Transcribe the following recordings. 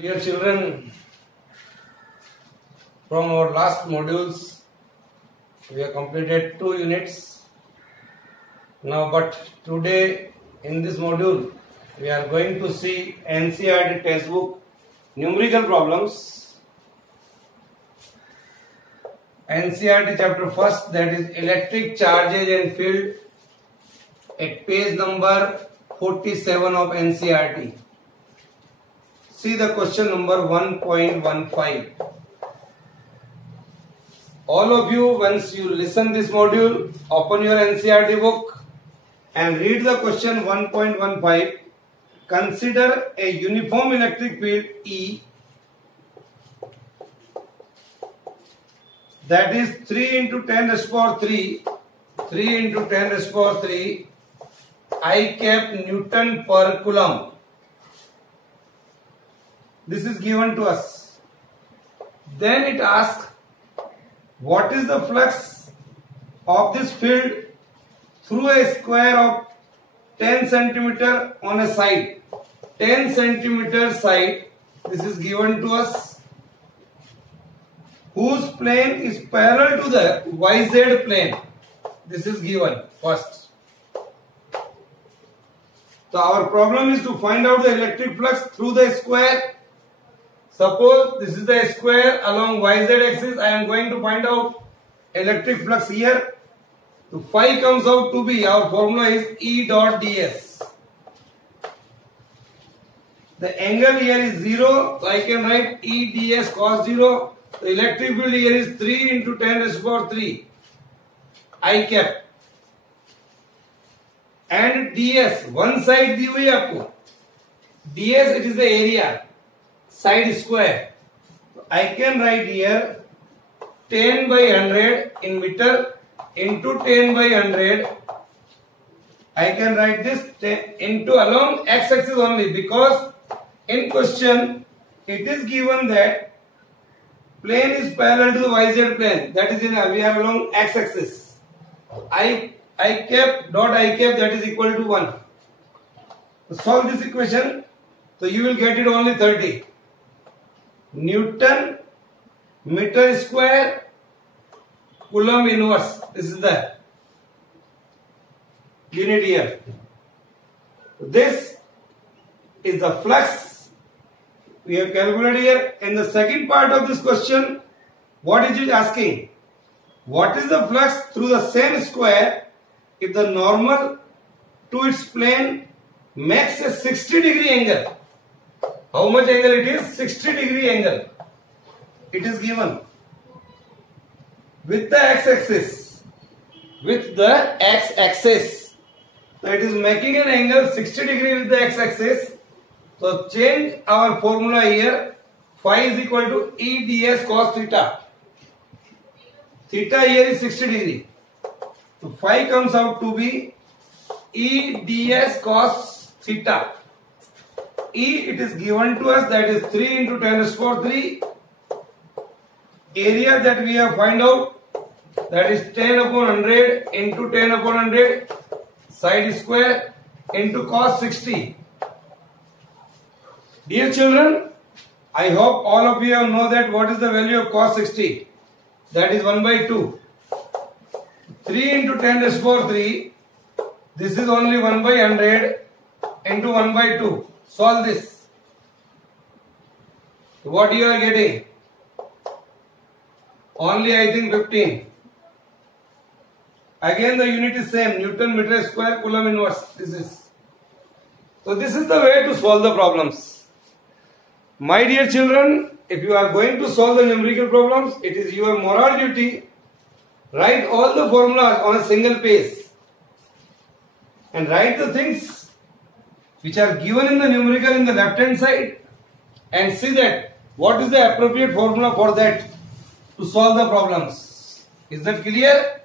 Dear children, from our last modules, we have completed 2 units. Now, but today in this module, we are going to see NCERT textbook numerical problems. NCERT chapter 1st, that is electric charges and field, at page number 47 of NCERT. See the question number 1.15. All of you, once you listen this module, open your NCERT book and read the question 1.15. Consider a uniform electric field E, that is 3 into 10 raised to power 3, 3 into 10 raised to power 3 I cap Newton per Coulomb. This is given to us. Then it asks, what is the flux of this field through a square of 10 centimeter on a side? 10 centimeter side, this is given to us, whose plane is parallel to the YZ plane. This is given first. So our problem is to find out the electric flux through the square. Suppose this is the square along YZ axis. I am going to find out electric flux here. So phi comes out to be, our formula is E dot ds. The angle here is 0. So I can write E ds cos 0. The electric field here is 3 into 10 raised to power 3 I cap. And ds, one side दी हुई है आपको. ds, it is the area, side square. So I can write here 10 by 100 in meter into 10 by 100. I can write this 10 into along x-axis only, because in question it is given that plane is parallel to the YZ plane. That is, we are along x-axis. I cap dot I cap, that is equal to 1. So solve this equation. So you will get it only 30. Newton meter square Coulomb inverse. This is the unit here. This is the flux we have calculated here. In the second part of this question, what is it asking? What is the flux through the same square if the normal to its plane makes a 60-degree angle? How much angle it is? 60-degree angle. It is given with the x-axis. With the x-axis. So it is making an angle 60-degree with the x-axis. So change our formula here. Phi is equal to E ds cos theta. Theta here is 60-degree. So phi comes out to be E ds cos theta. E, it is given to us, that is 3 into 10 raised to power 3. Area that we have find out, that is 10 upon 100 into 10 upon 100 side square into cos 60. Dear children, I hope all of you know that what is the value of cos 60. That is 1 by 2. 3 into 10 raised to power 3. This is only 1 by 100 into 1 by 2. Solve this. What you are getting? Only I think 15. Again the unit is same. Newton meter square Coulomb inverse. This is. So this is the way to solve the problems. My dear children, if you are going to solve the numerical problems, it is your moral duty. Write all the formulas on a single page. And write the things which are given in the numerical in the left hand side, and see that what is the appropriate formula for that to solve the problems. Is that clear?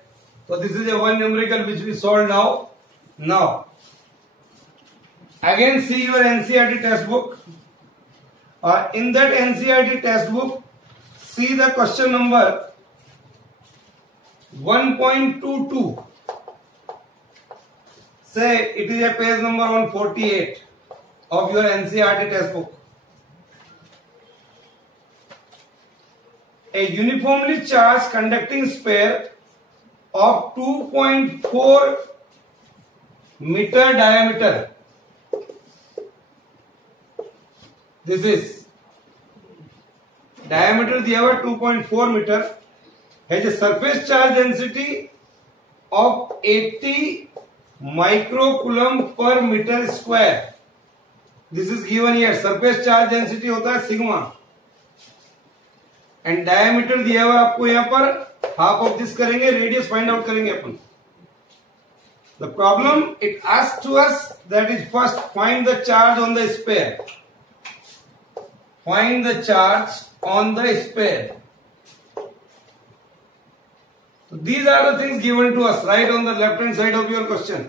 So this is a one numerical which we solve now. Now, again see your NCERT textbook. In that NCERT textbook, see the question number 1.22. Say it is a page number 148 of your NCERT textbook. a uniformly charged conducting sphere of 2.4 meter diameter. This is diameter दिया हुआ 2.4 meter, has a surface charge density of 80 microcoulomb per meter square. This is given here. Surface charge density होता है sigma, and diameter दिया हुआ आपको यहाँ पर half of this करेंगे, रेडियस फाइंड आउट करेंगे अपन. The problem it asks to us that is first find the charge on the sphere. Find the charge on the sphere. So these are the things given to us right on the left hand side of your question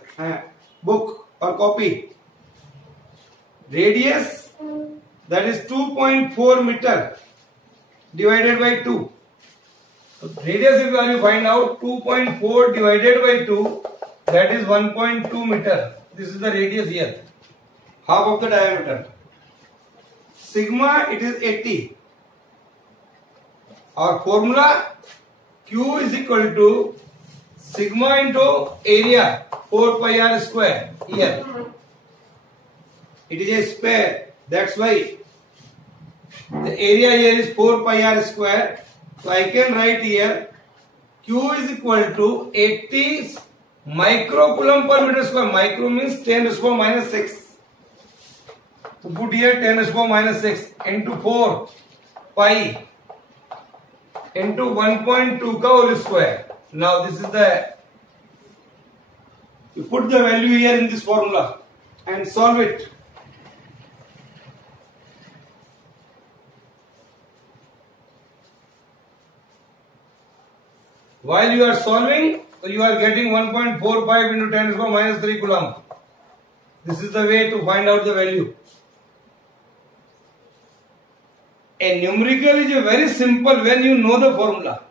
book or copy. Radius, that is 2.4 meter divided by 2. So radius if you find out 2.4 divided by 2, that is 1.2 meter. This is the radius here, half of the diameter. Sigma, it is 80. Our formula Q is equal to sigma into area 4 pi r square. Here it is a sphere, that's why the area here is 4 pi r square. So I can write here Q is equal to 80 microcoulomb per meter square. Micro means 10 raised to the power minus 6. So put here 10 raised to the power minus 6 into 4 pi into 1.2 का whole square. Now this is the, you put the value here in this formula and solve it. While you are solving, you are getting 1.45 into 10 raised to the power minus 3 coulomb. This is the way to find out the value. A numerical is very simple when you know the formula.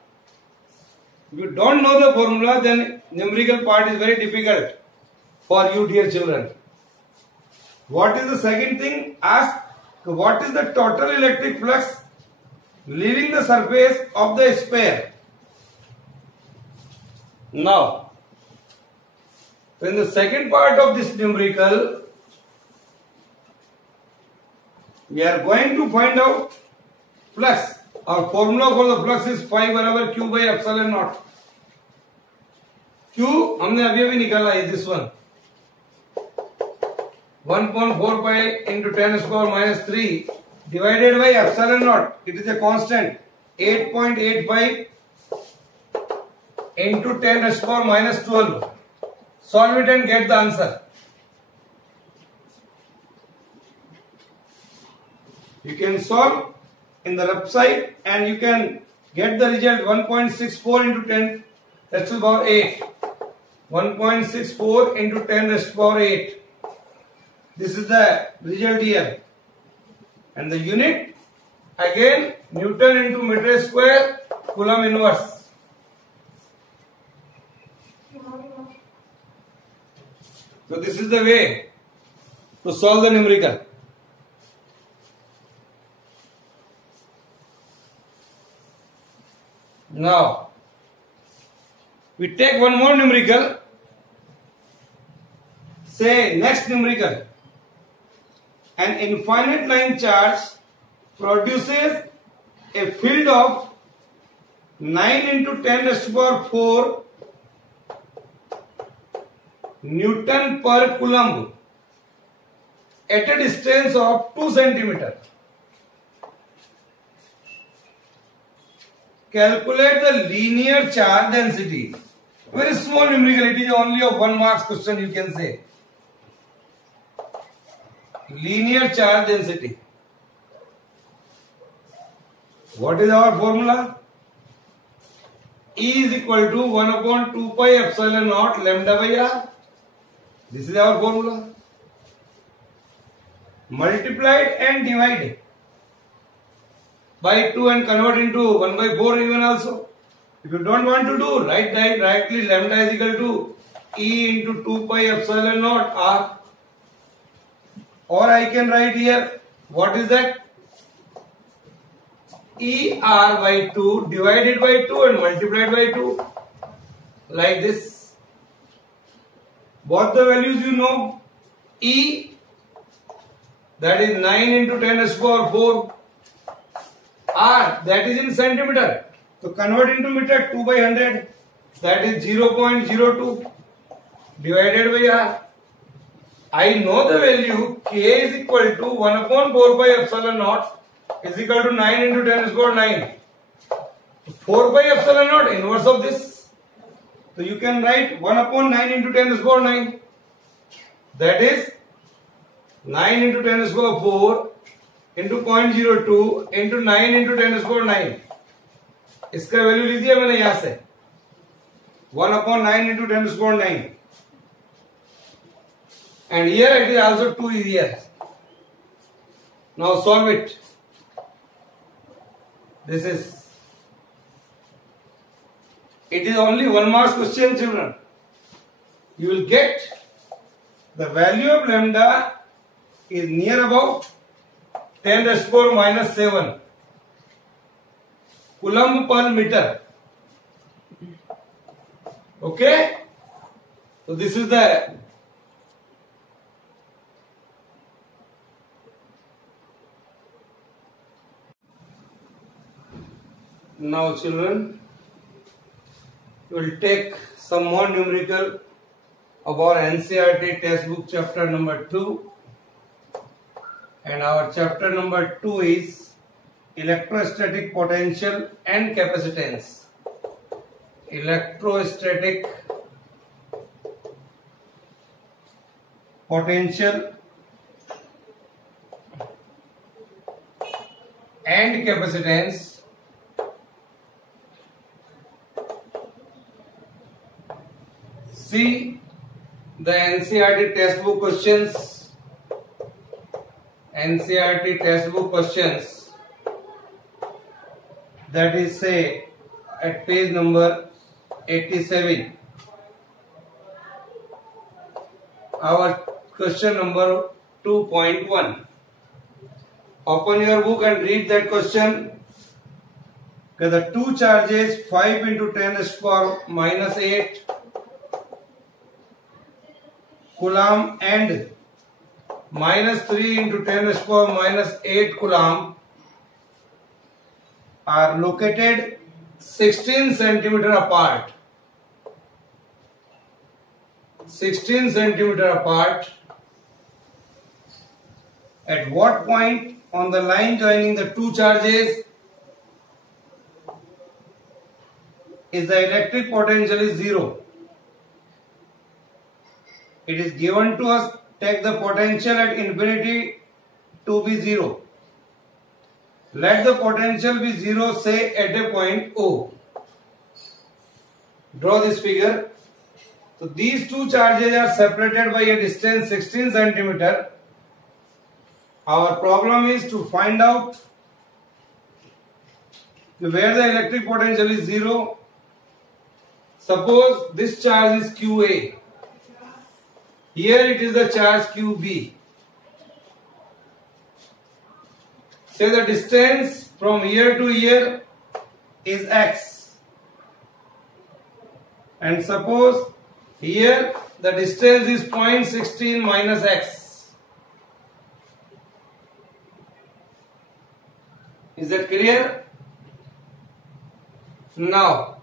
If you don't know the formula, then numerical part is very difficult for you, dear children. What is the second thing? Ask what is the total electric flux leaving the surface of the sphere. Now, in the second part of this numerical, we are going to find out flux. Our formula for the flux is 5 बराबर Q by epsilon naught. Q हमने अभी निकाला है, this one 1.4 pi into 10 raised to the power minus 3 divided by epsilon naught. It is a constant 8.85 into 10 raised to the power minus 12. Solve it and get the answer. You can solve in the left side and you can get the result 1.64 into 10 raised to the power 8. 1.64 into 10 raised to the power 8. This is the result here. And the unit again Newton into meter square coulomb inverse. So this is the way to solve the numerical. Now, we take one more numerical. Say next numerical. An infinite line charge produces a field of 9 into 10 raised to the power 4 Newton per coulomb at a distance of 2 centimeter. Calculate the linear charge density. Very small numerical. It is only of 1 marks question, you can say. Linear charge density. What is our formula? E is equal to 1 upon 2 pi epsilon naught lambda by r. This is our formula. Multiplied and divided by 2 and convert into 1 by 4 even also. If you don't want to do, write directly lambda is equal to E into 2 pi epsilon naught r. Or I can write here, what is that? ER by 2 divided by 2 and multiplied by 2. Like this. Both the values you know. E, that is 9 into 10 raised to power 4. R, that is in centimeter. So convert into meter, 2 by 100. That is 0.02 divided by R. I know the value K is equal to 1 upon 4 pi epsilon naught is equal to 9 into 10 raised to power 9. 4 pi epsilon naught, inverse of this. So you can write 1 upon 9 into 10 raised to power 9. That is 9 into 10 raised to power 4 into 0.02 into 9 into 10 raised to power 9. इसका value लिख दिया मैंने यहां से 1 upon 9 into 10 raised to power 9. And here it is also 2 here. Now solve it. It is only 1 marks question, children. You will get the value of lambda is near about 10 raised to power minus 7 coulomb per meter. Okay? So this is the now children, we will take some more numerical of our NCERT textbook chapter number 2, and our chapter number 2 is electrostatic potential and capacitance. Electrostatic potential and capacitance. See the NCERT textbook questions. NCERT textbook questions, that is say at page number 87. Our question number 2.1. Open your book and read that question. The two charges 5 into 10 raised to power minus 8 coulomb and minus 3 into 10 raised to power minus 8 coulomb are located 16 centimeter apart. 16 centimeter apart. At what point on the line joining the two charges is the electric potential is 0? It is given to us, take the potential at infinity to be 0. Let the potential be 0, say at a point O. Draw this figure. So these two charges are separated by a distance 16 centimeter. Our problem is to find out where the electric potential is 0. Suppose this charge is QA. Here it is the charge QB. Say the distance from here to here is x. And suppose here the distance is 0.16 minus x. Is that clear? Now,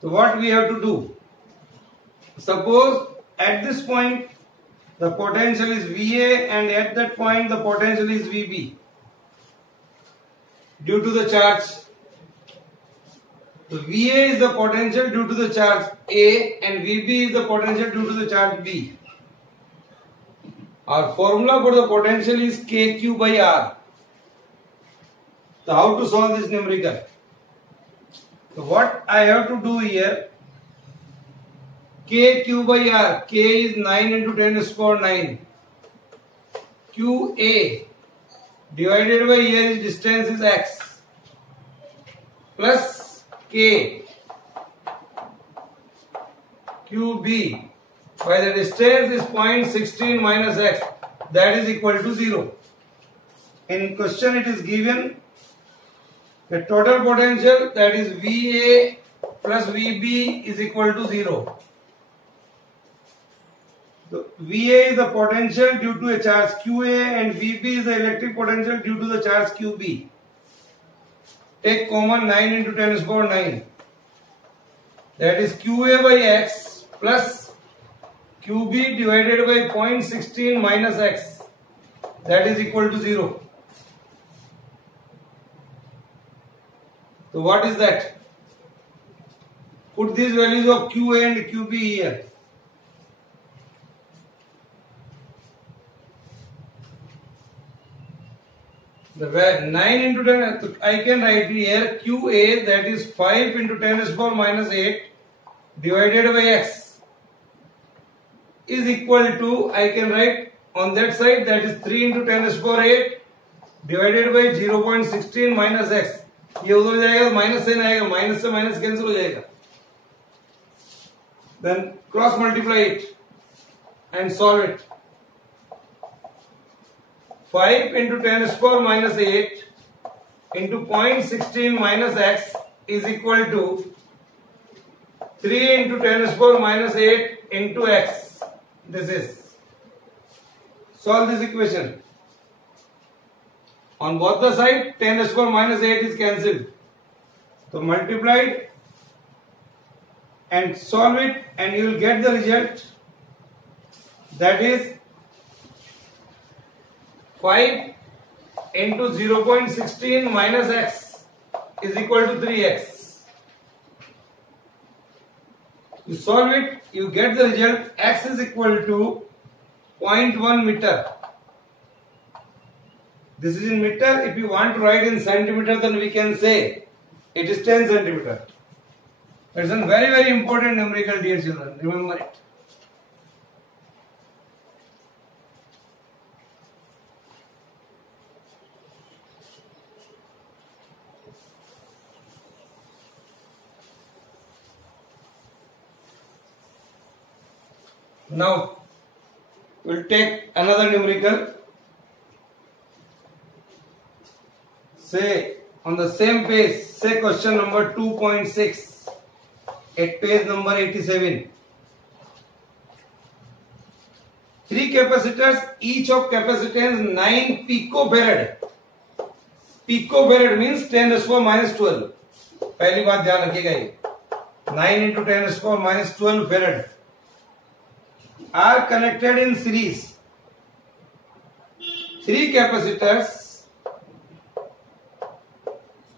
so what we have to do? Suppose at this point the potential is VA and at that point the potential is VB due to the charge. So VA is the potential due to the charge A and VB is the potential due to the charge B. Our formula for the potential is KQ by R. So how to solve this numerical? So what I have to do here, KQ by R, K is 9 into 10 raised to power 9. QA divided by here is distance is x plus K QB by the distance is 0.16 minus x, that is equal to 0. In question it is given the total potential, that is VA plus VB is equal to 0. So VA is the potential due to a charge QA and VB is the electric potential due to the charge QB. Take common 9 into 10 to the power 9. That is QA by X plus QB divided by 0.16 minus X. That is equal to 0. So what is that? Put these values of QA and QB here. The 9 into 10, I can write here QA, that is 5 into 10 to the power minus 8 divided by X is equal to, I can write on that side, that is 3 into 10 to the power 8 divided by 0.16 minus X. ये उधर हो जाएगा, minus से आएगा, minus से minus cancel हो जाएगा. Then cross multiply it and solve it. 5 into 10 to the power minus 8 into 0.16 minus X is equal to 3 into 10 to the power minus 8 into X. This is. Solve this equation. On both the side, 10 to the power minus 8 is cancelled. So multiplied and solve it and you will get the result. That is 5 into 0.16 minus X is equal to 3X. You solve it, you get the result. X is equal to 0.1 meter. This is in meter. If you want to write in centimeter, then we can say it is 10 centimeter. It's a very, very important numerical, dear children. Remember it. Now, we'll take another numerical. Say on the same page, say question number 2.6 at page number 87. 3 capacitors, each of capacitance 9 picofarad. Picofarad means 10 to the power minus 12. पहली बात ध्यान रखिएगा ये. 9 into 10 to the power minus 12 farad are connected in series. 3 capacitors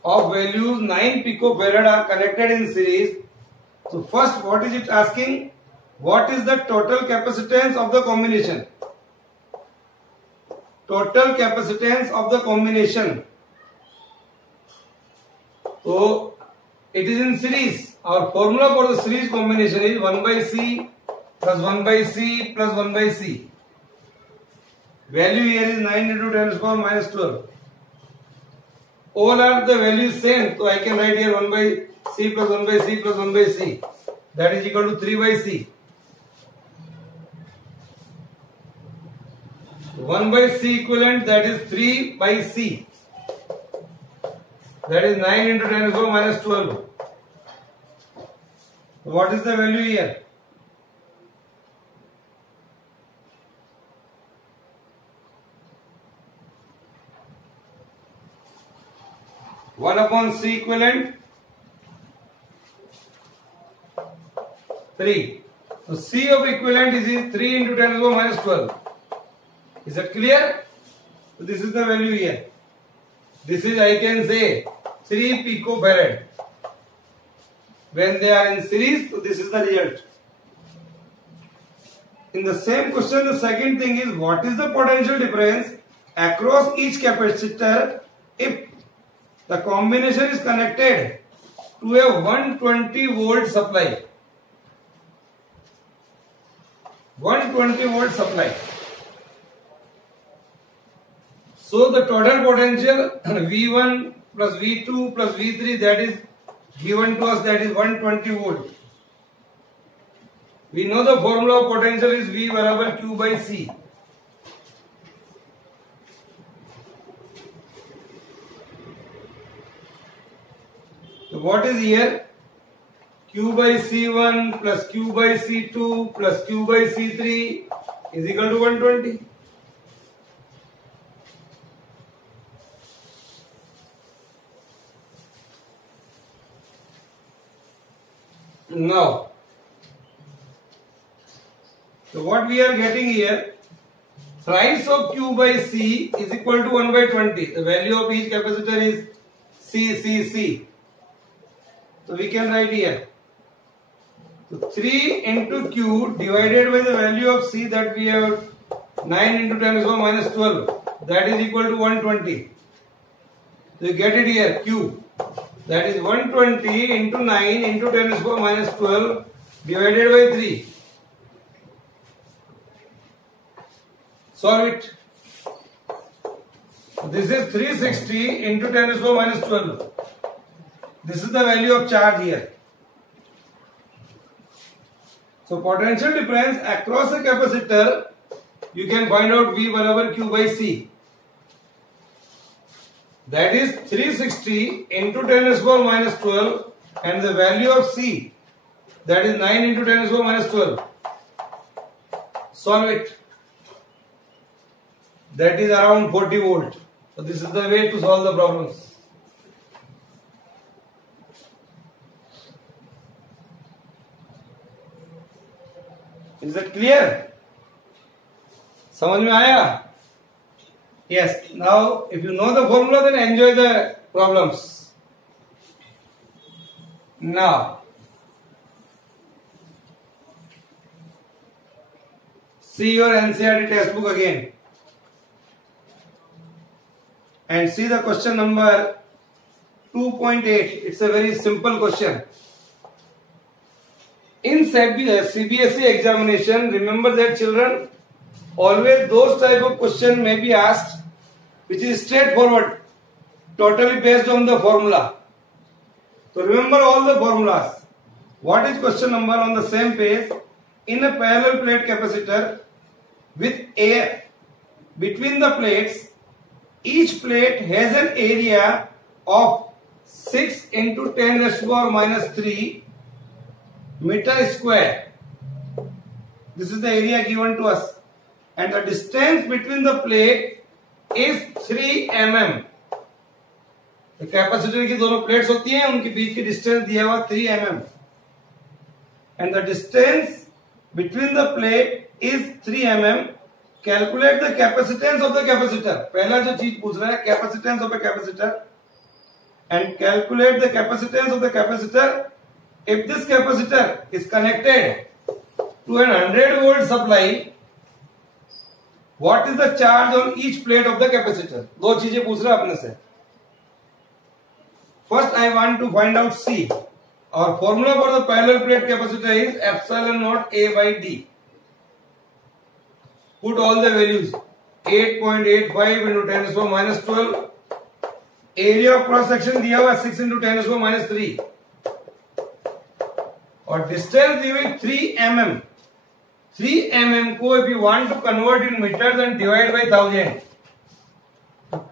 of values 9 picofarad are connected in series. So first, what is it asking? What is the total capacitance of the combination? Total capacitance of the combination. So it is in series. Our formula for the series combination is 1 by C plus 1 by C plus 1 by C. Value here is 9 into 10 to the power minus 12. All are the values same, so I can write here 1 by C plus 1 by C plus 1 by C. That is equal to 3 by C. 1 by C equivalent, that is 3 by C. That is 9 into 10 to the power minus 12. What is the value here? One upon C equivalent 3. So C of equivalent is 3 into 10 to the power minus 12. Is that clear? So this is the value here. This is, I can say, 3 picofarad. When they are in series, so this is the result. In the same question, the second thing is, what is the potential difference across each capacitor if the combination is connected to a 120 volt supply? 120 volt supply. So the total potential V1 plus V2 plus V3, that is given to us, that is 120 volt. We know the formula of potential is V बराबर Q by C. So what is here? Q by C1 plus Q by C2 plus Q by C3 is equal to 120. Now, so what we are getting here, price of Q by C is equal to 1 by 20. The value of each capacitor is C. So we can write here. So 3 into Q divided by the value of C, that we have 9 into 10 to the power minus 12. That is equal to 120. So you get it here, Q. That is 120 into 9 into 10 to the power minus 12 divided by 3. Solve it. This is 360 into 10 to the power minus 12. This is the value of charge here. So potential difference across a capacitor, you can find out V barabar Q by C. That is 360 into 10 to the power minus 12 and the value of C, that is 9 into 10 to the power minus 12. Solve it. That is around 40 volt. So this is the way to solve the problems. Is that clear? समझ में आया? Yes. Now, if you know the formula, then enjoy the problems. Now, see your NCERT textbook again and see the question number 2.8. It's a very simple question. In CBSE examination, remember that children, always those type of question may be asked which is straightforward, totally based on the formula. So remember all the formulas. What is question number on the same page? In a parallel plate capacitor with air between the plates, each plate has an area of 6 into 10 raised to the power minus 3 meter square. This is the area given to us, and the distance between the plate is 3 mm. The capacitor की दोनों plates होती हैं, उनके बीच की distance दिया हुआ 3 mm, and the distance between the plate is 3 mm. Calculate the capacitance of the capacitor. पहला जो चीज पूछ रहा है, capacitance of a capacitor, and calculate the capacitance of the capacitor. If this capacitor is connected to an 100 volt supply, what is the charge on each plate of the capacitor? दो चीजें पूछ रहा है अपने से. First, I want to find out C. Our formula for the parallel plate capacitor is epsilon naught A by D. Put all the values. 8.85 into 10 to the power minus 12. Area of cross section दिया हुआ 6 into 10 to the power minus 3. और distance दी हुई 3 mm. 3 mm को if you want to convert in meter, then divide by 1000.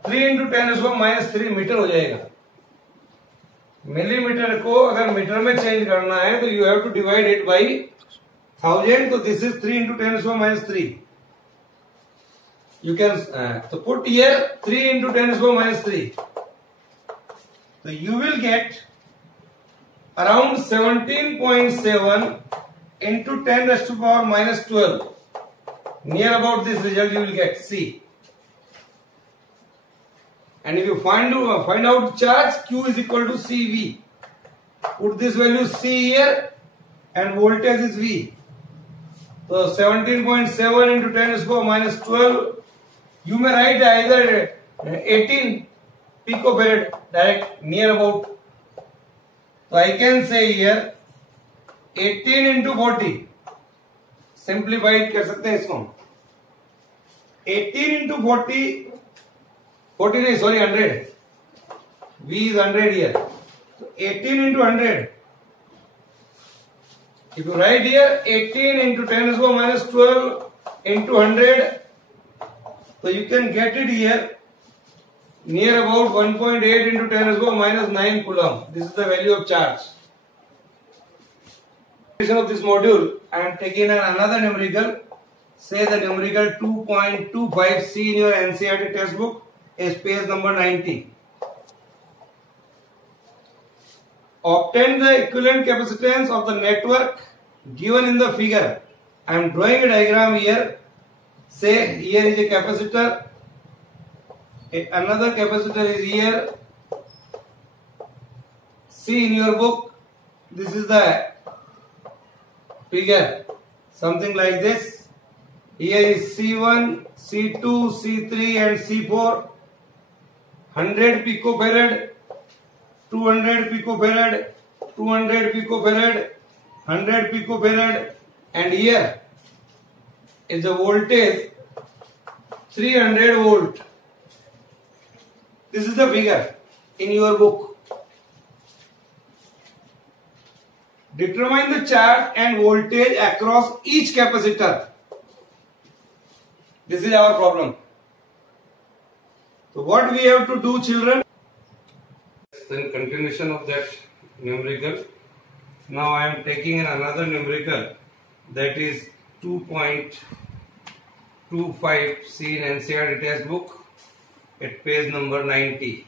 3 into 10 to the power minus 3 metre हो जाएगा. Millimetre को अगर metre में चेंज करना है तो you have to divide it by 1000. So this is 3 into 10 to the power minus 3. You can so put here 3 into 10 to the power minus 3. So you will get around 17.7 into 10 raised to the power minus 12. Near about this result you will get C. And if you find out charge, Q is equal to CV. Put this value C here and voltage is V. So 17.7 into 10 raised to the power minus 12. You may write either 18 picofarad direct near about. So I can say here 18 into 40. Simplified कर सकते हैं इसको. 18 into 40. 40 नहीं, sorry, 100. V is 100 here. So 18 into 100. If you write here 18 into 10 to the power minus 12 into 100, so you can get it here near about 1.8 into 10 raised to minus 9 coulomb. This is the value of charge. Of this module, I am taking another numerical. Say the numerical 2.25. See in your NCERT textbook, is page number 90. Obtain the equivalent capacitance of the network given in the figure. I am drawing a diagram here. Say here is a capacitor. Another capacitor is here. See in your book. This is the figure. Something like this. Here is C1, C2, C3 and C4. 100 picofarad, 200 picofarad, 200 picofarad, 100 picofarad, and here is the voltage 300 volt. This is the figure in your book. Determine the charge and voltage across each capacitor. This is our problem. So what we have to do, children? Then continuation of that numerical. Now I am taking another numerical, that is 2.25. See in NCERT textbook at page number 90.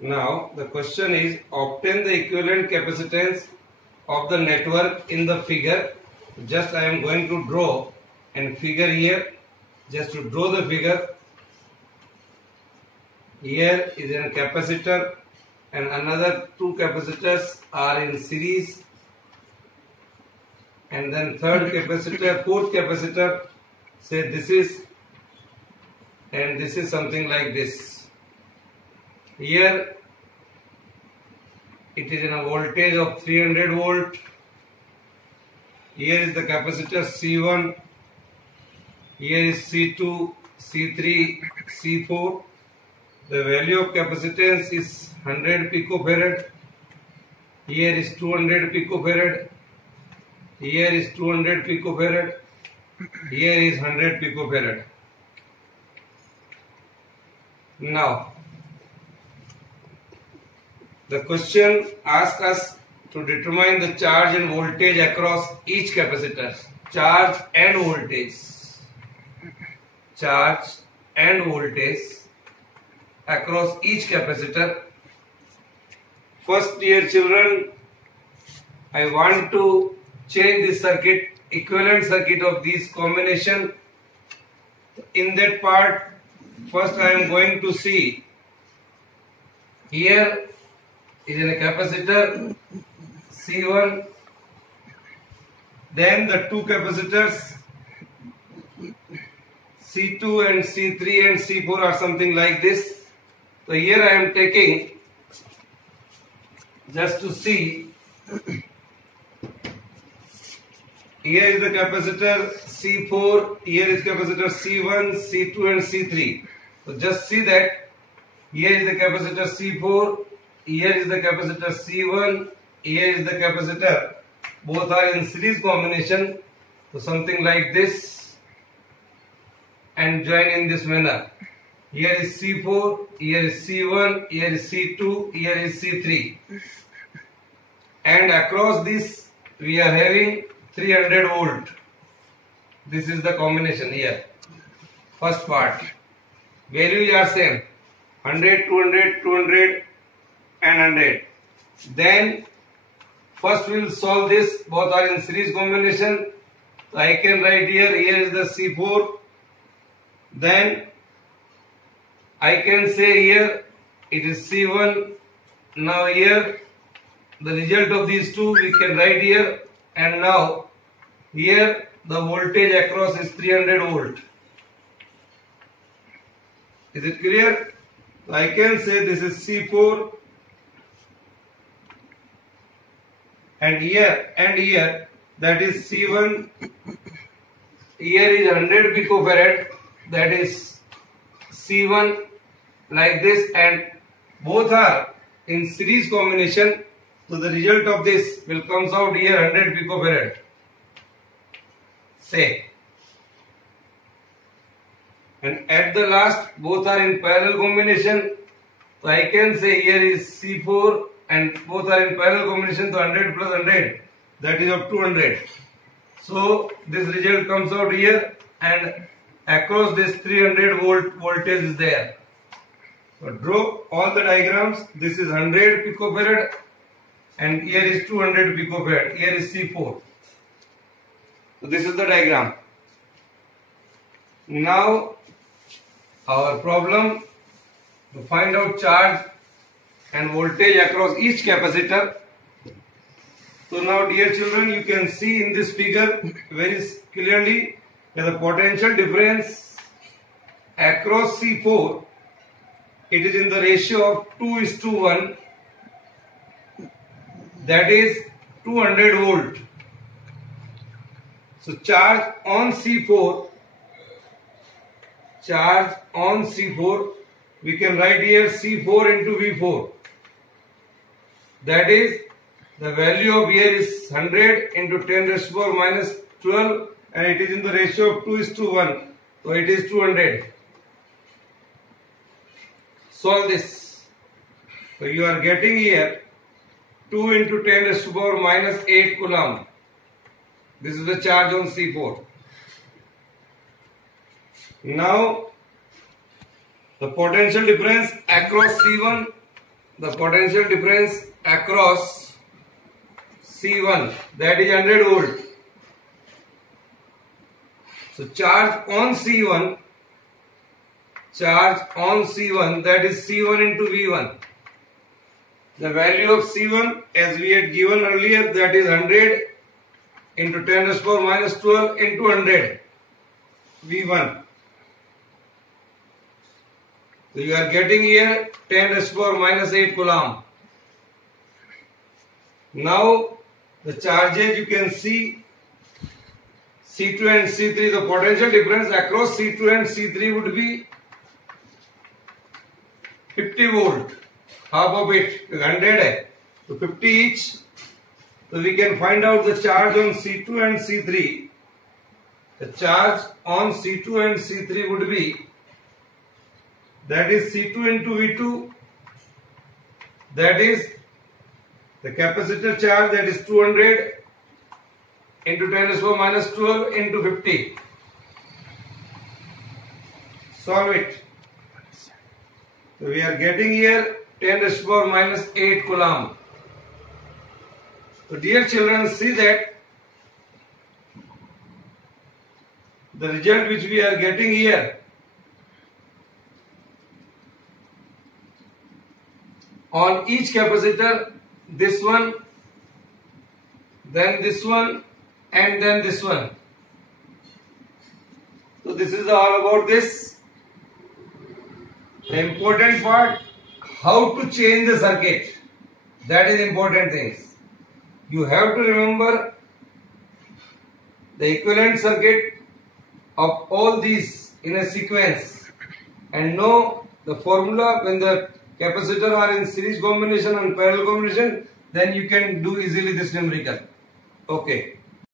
Now the question is, obtain the equivalent capacitance of the network in the figure. Just I am going to draw and figure here. Just to draw the figure. Here is a capacitor and another two capacitors are in series, and then third capacitor, fourth capacitor, say this is, and this is something like this. Here it is in a voltage of 300 volt. Here is the capacitor C1. Here is C2, C3, C4. The value of capacitance is 100 picofarad. Here is 200 picofarad. Here is 200 picofarad. Here is 100 picofarad. Now, the question asks us to determine the charge and voltage across each capacitor. Charge and voltage. Charge and voltage across each capacitor. First, dear children, I want to change this circuit, equivalent circuit of these combination. In that part, first I am going to see here is a capacitor C1, then the two capacitors C2 and C3 and C4 are something like this. So here I am taking, just to see, here is the capacitor C4, here is capacitor C1, C2 and C3. So just see that here is the capacitor C4, here is the capacitor C1, here is the capacitor. Both are in series combination. So something like this, and join in this manner. Here is C4, here is C1, here is C2, here is C3. And across this we are having 300 volt. This is the combination here. First part. Values are same. 100, 200, 200 and 100. Then first we will solve this. Both are in series combination. So I can write here is the C4. Then I can say here it is C1. Now here the result of these two we can write here, and now here the voltage across is 300 volt. Is it clear? I can say this is C4, and here that is C1. Here is 100 picofarad, that is C1, like this, and both are in series combination. So the result of this will comes out here 100 picofarad. Say and at the last both are in parallel combination. So I can say here is C4 and both are in parallel combination. So 100 plus 100, that is of 200. So this result comes out here, and across this 300 volt voltage is there. So draw all the diagrams. This is 100 picofarad and here is 200 picofarad. Here is C4. So this is the diagram. Now our problem to find out charge and voltage across each capacitor. So now dear children, you can see in this figure very clearly that the potential difference across C4, it is in the ratio of 2:1, that is 200 volt. So charge on C4, we can write here C4 into V4. That is, the value of here is 100 into 10 raised to the power minus 12, and it is in the ratio of 2:1. So it is 200. Solve this. So you are getting here 2 into 10 raised to the power minus 8 coulomb. This is the charge on C4. Now the potential difference across C1, that is 100 volt. So charge on C1, that is C1 into V1. The value of C1 as we had given earlier, that is 100 into 10 raised to the power minus 12 into 100 V1. So you are getting here 10 raised to the power minus 8 coulomb. Now the charges you can see C2 and C3, the potential difference across C2 and C3 would be 50 volt. Half of it, 100 hai, so 50 each. So we can find out the charge on C2 and C3. The charge on C2 and C3 would be, that is C2 into V2, that is the capacitor charge, that is 200 into 10 raised to the power minus 12 into 50. Solve it. So we are getting here 10 raised to the power minus 8 coulomb. So dear children, see that the result which we are getting here on each capacitor, this one, then this one, and then this one. So this is all about this. The important part, how to change the circuit. That is important things. You have to remember the equivalent circuit of all these in a sequence and know the formula. When the capacitor are in series combination and parallel combination, then you can do easily this numerical. Okay.